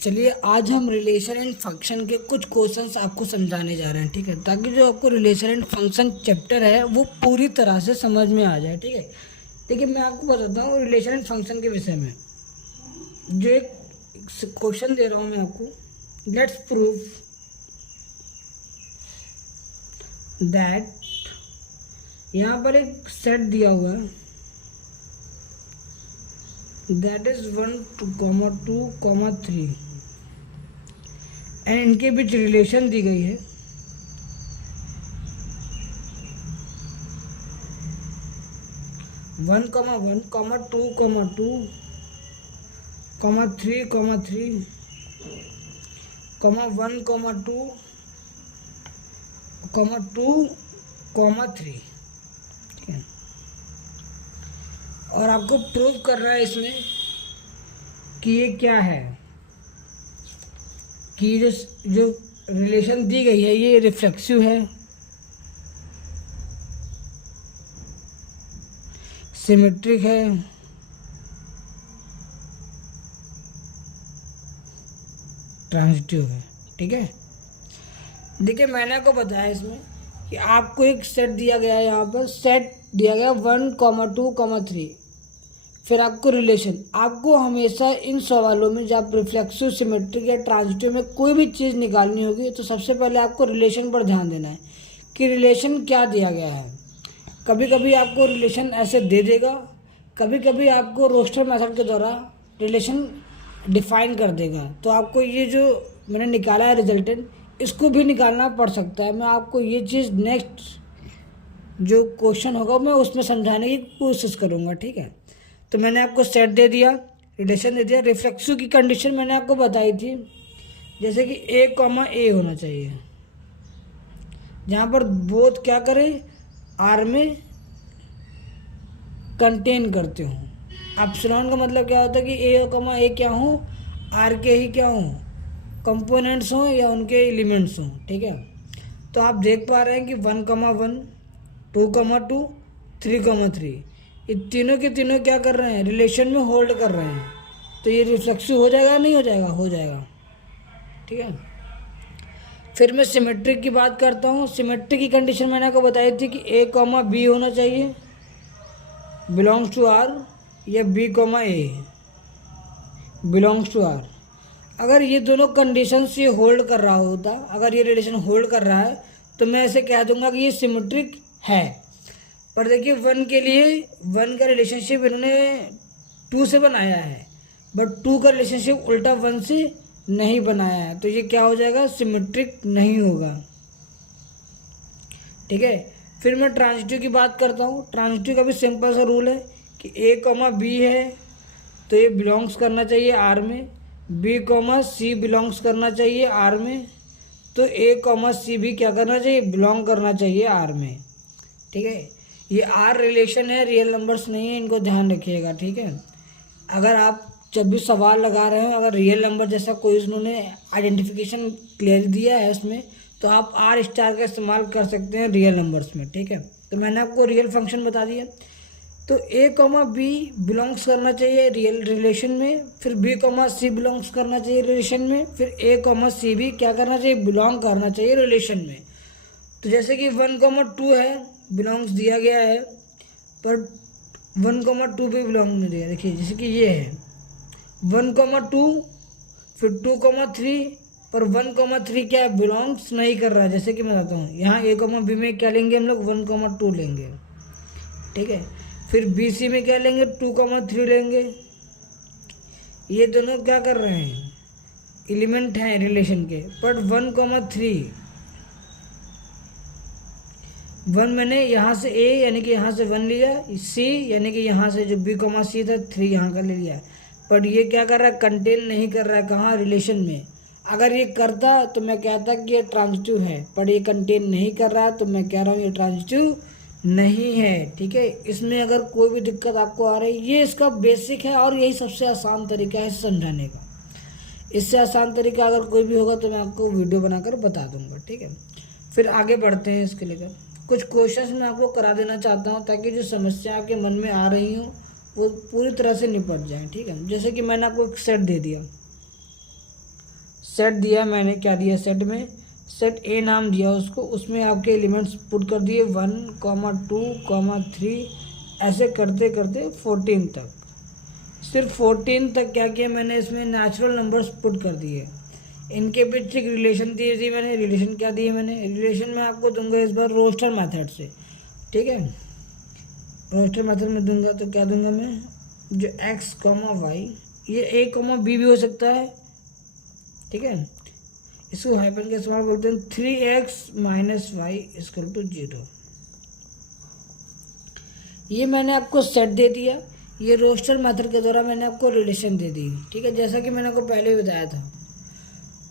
चलिए आज हम रिलेशन एंड फंक्शन के कुछ क्वेश्चंस आपको समझाने जा रहे हैं, ठीक है। ताकि जो आपको रिलेशन एंड फंक्शन चैप्टर है वो पूरी तरह से समझ में आ जाए, ठीक है। देखिए मैं आपको बताता हूँ रिलेशन एंड फंक्शन के विषय में। जो एक क्वेश्चन दे रहा हूँ मैं आपको, लेट्स प्रूव दैट, यहाँ पर एक सेट दिया हुआ है, दैट इज 1 2 3 एंड इनके बीच रिलेशन दी गई है 1 1 2 2 3 3 1 2 2 3, ठीक है। और आपको प्रूव कर रहा है इसमें कि ये क्या है, कि जो रिलेशन दी गई है ये रिफ्लेक्सिव है, सिमेट्रिक है, ट्रांजिटिव है, ठीक है। देखिए मैंने आपको बताया इसमें कि आपको एक सेट दिया गया है, यहाँ पर सेट दिया गया 1 2 3, फिर आपको रिलेशन। आपको हमेशा इन सवालों में जब आप रिफ्लेक्सिव, सिमेट्रिक या ट्रांजिटिव में कोई भी चीज़ निकालनी होगी तो सबसे पहले आपको रिलेशन पर ध्यान देना है कि रिलेशन क्या दिया गया है। कभी कभी आपको रिलेशन ऐसे दे देगा, कभी कभी आपको रोस्टर मेथड के द्वारा रिलेशन डिफाइन कर देगा। तो आपको ये जो मैंने निकाला है रिजल्टेंट, इसको भी निकालना पड़ सकता है। मैं आपको ये चीज़ नेक्स्ट जो क्वेश्चन होगा मैं उसमें समझाने की कोशिश करूँगा, ठीक है। तो मैंने आपको सेट दे दिया, रिलेशन दे दिया। रिफ्लेक्सिव की कंडीशन मैंने आपको बताई थी, जैसे कि ए कॉमा ए होना चाहिए, जहाँ पर बोथ क्या करें, आर में कंटेन करते हो। एप्सिलॉन का मतलब क्या होता है कि ए कॉमा ए क्या हो, आर के ही क्या हो, कंपोनेंट्स हों या उनके एलिमेंट्स हों, ठीक है। तो आप देख पा रहे हैं कि 1 1 2 2 3 3 ये तीनों के तीनों क्या कर रहे हैं, रिलेशन में होल्ड कर रहे हैं। तो ये रिफ्लेक्सिव हो जाएगा, नहीं हो जाएगा, हो जाएगा, ठीक है। फिर मैं सिमेट्रिक की बात करता हूँ। सिमेट्रिक की कंडीशन मैंने आपको बताई थी कि ए कॉमा बी होना चाहिए, बिलोंग्स टू आर, या B comma A belongs to R. अगर ये दोनों कंडीशन ये होल्ड कर रहा होता, अगर ये रिलेशन होल्ड कर रहा है तो मैं ऐसे कह दूंगा कि ये सिमेट्रिक है। पर देखिए 1 के लिए 1 का रिलेशनशिप इन्होंने 2 से बनाया है, बट 2 का रिलेशनशिप उल्टा 1 से नहीं बनाया है, तो ये क्या हो जाएगा, सिमेट्रिक नहीं होगा, ठीक है। फिर मैं ट्रांजिटिव की बात करता हूँ। ट्रांजिटिव का भी सिंपल सा रूल है कि ए कॉमा बी है तो ये बिलोंग्स करना चाहिए आर में, बी कॉमा सी बिलोंग्स करना चाहिए आर में, तो ए कॉमा सी भी क्या करना चाहिए, बिलोंग करना चाहिए आर में, ठीक है। ये आर रिलेशन है, रियल नंबर्स नहीं है, इनको ध्यान रखिएगा, ठीक है। अगर आप जब भी सवाल लगा रहे हो, अगर रियल नंबर जैसा कोई उन्होंने आइडेंटिफिकेशन क्लियर दिया है उसमें, तो आप आर स्टार का इस्तेमाल कर सकते हैं रियल नंबर्स में, ठीक है। तो मैंने आपको रियल फंक्शन बता दिया। तो ए कॉमा बी बिलोंग्स करना चाहिए रियल रिलेशन में, फिर बी कॉमा सी बिलोंग्स करना चाहिए रिलेशन में, फिर ए कॉमा सी भी क्या करना चाहिए, बिलोंग करना चाहिए रिलेशन में। तो जैसे कि 1 2 है, बिलोंग्स दिया गया है, पर 1 2 भी बिलोंग नहीं दिया। देखिए जैसे कि ये है 1 2, फिर 2 3, पर 1 3 क्या है, बिलोंग्स नहीं कर रहा है। जैसे कि मैं बताता हूँ, यहाँ ए कॉमा बी में क्या लेंगे हम लोग, 1 2 लेंगे, ठीक है। फिर बी सी में क्या लेंगे, 2 3 लेंगे। ये दोनों क्या कर रहे हैं, एलिमेंट हैं रिलेशन के, बट 1 3 1 मैंने यहाँ से ए यानी कि यहाँ से 1 लिया, सी यानी कि यहाँ से जो बी कॉमा सी था 3 यहाँ का ले लिया, बट ये क्या कर रहा है, कंटेन नहीं कर रहा है कहाँ, रिलेशन में। अगर ये करता तो मैं कहता कि ये ट्रांजिटिव है, पर ये कंटेन नहीं कर रहा है तो मैं कह रहा हूँ ये ट्रांजिटिव नहीं है, ठीक है। इसमें अगर कोई भी दिक्कत आपको आ रही है, ये इसका बेसिक है और यही सबसे आसान तरीका है इसे समझाने का। इससे आसान तरीका अगर कोई भी होगा तो मैं आपको वीडियो बनाकर बता दूंगा, ठीक है। फिर आगे बढ़ते हैं। इसके लेकर कुछ क्वेश्चंस मैं आपको करा देना चाहता हूँ ताकि जो समस्या आपके मन में आ रही हो वो पूरी तरह से निपट जाए, ठीक है। जैसे कि मैंने आपको एक सेट दे दिया, सेट दिया मैंने, क्या दिया सेट में, सेट ए नाम दिया उसको, उसमें आपके एलिमेंट्स पुट कर दिए 1, 2, 3, ऐसे करते करते 14 तक। सिर्फ 14 तक क्या किया मैंने, इसमें नेचुरल नंबर्स पुट कर दिए। इनके बीच एक रिलेशन दी थी मैंने, रिलेशन क्या दिए मैंने, रिलेशन में आपको दूंगा इस बार रोस्टर मेथड से, ठीक है। रोस्टर मेथड में दूंगा तो क्या दूंगा मैं, जो x, y, ये a, b भी हो सकता है, ठीक है। इसको हाइपन का इस्तेमाल बोलते हैं 3x - y = 0। ये मैंने आपको सेट दे दिया, ये रोस्टर मेथड के द्वारा मैंने आपको रिलेशन दे दी, ठीक है, जैसा कि मैंने आपको पहले बताया था।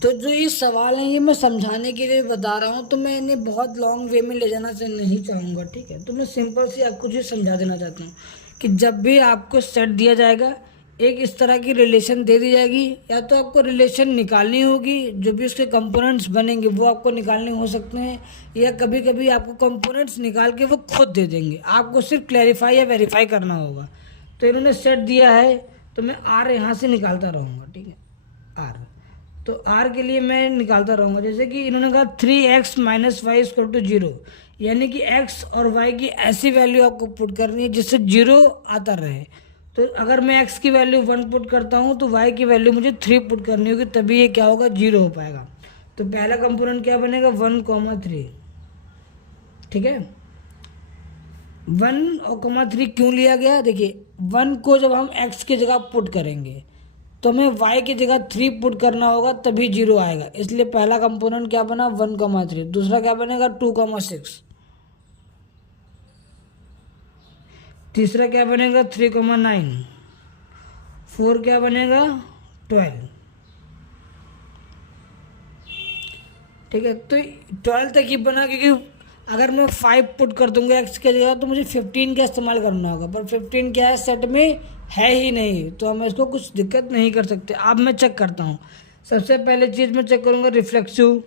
तो जो ये सवाल हैं ये मैं समझाने के लिए बता रहा हूँ, तो मैं इन्हें बहुत लॉन्ग वे में ले जाना से नहीं चाहूँगा, ठीक है। तो मैं सिंपल सी आपको चीज़ समझा देना चाहता हूँ कि जब भी आपको सेट दिया जाएगा, एक इस तरह की रिलेशन दे दी जाएगी, या तो आपको रिलेशन निकालनी होगी, जो भी उसके कंपोनेंट्स बनेंगे वो आपको निकालने हो सकते हैं, या कभी कभी आपको कंपोनेंट्स निकाल के वो खुद दे देंगे, आपको सिर्फ क्लैरिफाई या वेरीफाई करना होगा। तो इन्होंने सेट दिया है तो मैं आर यहाँ से निकालता रहूँगा, ठीक है, आर। तो आर के लिए मैं निकालता रहूँगा, जैसे कि इन्होंने कहा 3x - y = 0, यानी कि x और y की ऐसी वैल्यू आपको पुट करनी है जिससे 0 आता रहे। तो अगर मैं x की वैल्यू 1 पुट करता हूँ तो y की वैल्यू मुझे 3 पुट करनी होगी, तभी ये क्या होगा, 0 हो पाएगा। तो पहला कंपोनेंट क्या बनेगा, 1, 3, ठीक है। 1 और 3 क्यों लिया गया, देखिए 1 को जब हम x की जगह पुट करेंगे तो हमें y की जगह 3 पुट करना होगा, तभी 0 आएगा। इसलिए पहला कंपोनेंट क्या बना, 1, 3। दूसरा क्या बनेगा, 2, 6। तीसरा क्या बनेगा, 3, 9। 4 क्या बनेगा, 12, ठीक है। तो 12 तक ही बना, क्योंकि अगर मैं 5 पुट कर दूंगा x की जगह तो मुझे 15 का इस्तेमाल करना होगा, पर 15 क्या है, सेट में है ही नहीं, तो हम इसको कुछ दिक्कत नहीं कर सकते। अब मैं चेक करता हूँ, सबसे पहले चीज़ मैं चेक करूँगा रिफ्लेक्सिव,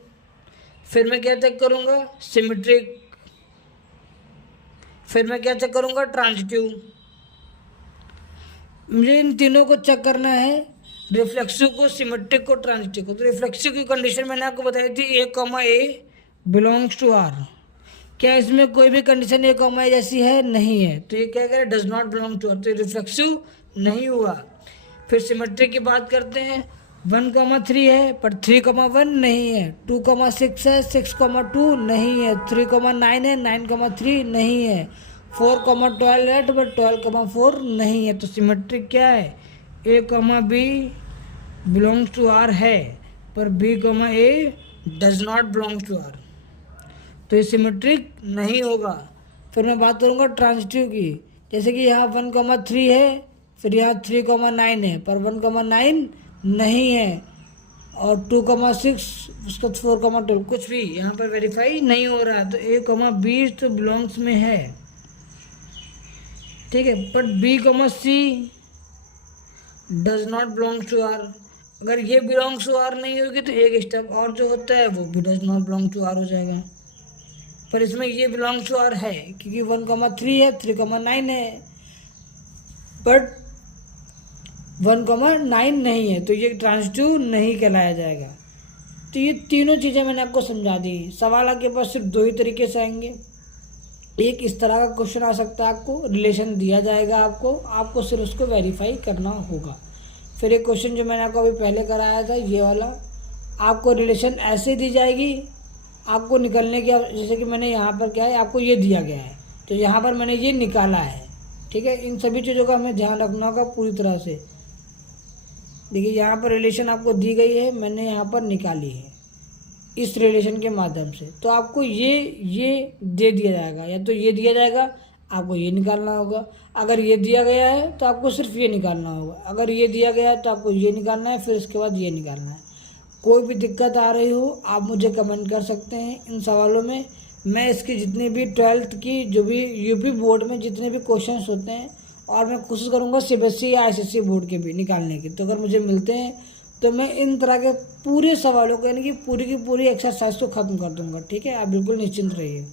फिर मैं क्या चेक करूँगा, सिमेट्रिक, फिर मैं क्या चेक करूँगा, ट्रांजिटिव। मुझे इन तीनों को चेक करना है, रिफ्लेक्सिव को, सिमेट्रिक को, ट्रांजिटिव को। तो रिफ्लेक्सिव की कंडीशन मैंने आपको बताई थी, a, बिलोंग्स टू r। क्या इसमें कोई भी कंडीशन a, जैसी है, नहीं है, तो ये क्या करें, does not belong to r, तो रिफ्लेक्सिव नहीं हुआ। फिर सिमेट्रिक की बात करते हैं, 1, 3 है पर 3, 1 नहीं है, 2, 6 है, 6, 2 नहीं है, 3, 9 है, 9, 3 नहीं है, 4, 12 है बट 12, 4 नहीं है। तो सिमेट्रिक क्या है, a, b belongs to r है, पर b, a does not belongs to r, तो ये सिमेट्रिक नहीं होगा। फिर मैं बात करूँगा ट्रांजिटिव की, जैसे कि यहाँ 1, 3 है, फिर यहाँ 3, 9 है, पर 1, 9 नहीं है, और 2, 6 उसका 4, 12 कुछ भी यहाँ पर वेरीफाई नहीं हो रहा है। तो a, b तो बिलोंग्स में है, ठीक है, but b, c does not belongs to r। अगर ये बिलोंग्स टू r नहीं होगी तो एक स्टेप और जो होता है वो भी does not belong to r हो जाएगा, पर इसमें ये बिलोंग्स टू r है, क्योंकि 1, 3 है, 3, 9 है, बट 1, 9 नहीं है, तो ये ट्रांजिटिव नहीं कहलाया जाएगा। तो ये तीनों चीज़ें मैंने आपको समझा दी। सवाल आपके पास सिर्फ 2 ही तरीके से आएंगे, एक इस तरह का क्वेश्चन आ सकता है, आपको रिलेशन दिया जाएगा, आपको सिर्फ उसको वेरीफाई करना होगा। फिर एक क्वेश्चन जो मैंने आपको अभी पहले कराया था, ये वाला, आपको रिलेशन ऐसे दी जाएगी, आपको निकलने की, जैसे कि मैंने यहाँ पर क्या है, आपको ये दिया गया है, तो यहाँ पर मैंने ये निकाला है, ठीक है। इन सभी चीज़ों का हमें ध्यान रखना होगा पूरी तरह से। देखिए यहाँ पर रिलेशन आपको दी गई है, मैंने यहाँ पर निकाली है इस रिलेशन के माध्यम से, तो आपको ये दे दिया जाएगा, या तो ये दिया जाएगा, आपको ये निकालना होगा। अगर ये दिया गया है तो आपको सिर्फ ये निकालना होगा, अगर ये दिया गया है तो आपको ये निकालना है, फिर इसके बाद ये निकालना है। कोई भी दिक्कत आ रही हो आप मुझे कमेंट कर सकते हैं इन सवालों में। मैं इसकी जितनी भी 12th की जो भी यूपी बोर्ड में जितने भी क्वेश्चंस होते हैं, और मैं कोशिश करूँगा CBSE या ICSE बोर्ड के भी निकालने की, तो अगर मुझे मिलते हैं तो मैं इन तरह के पूरे सवालों को, यानी कि पूरी की पूरी एक्सरसाइज को ख़त्म कर दूँगा, ठीक है। आप बिल्कुल निश्चिंत रहिए।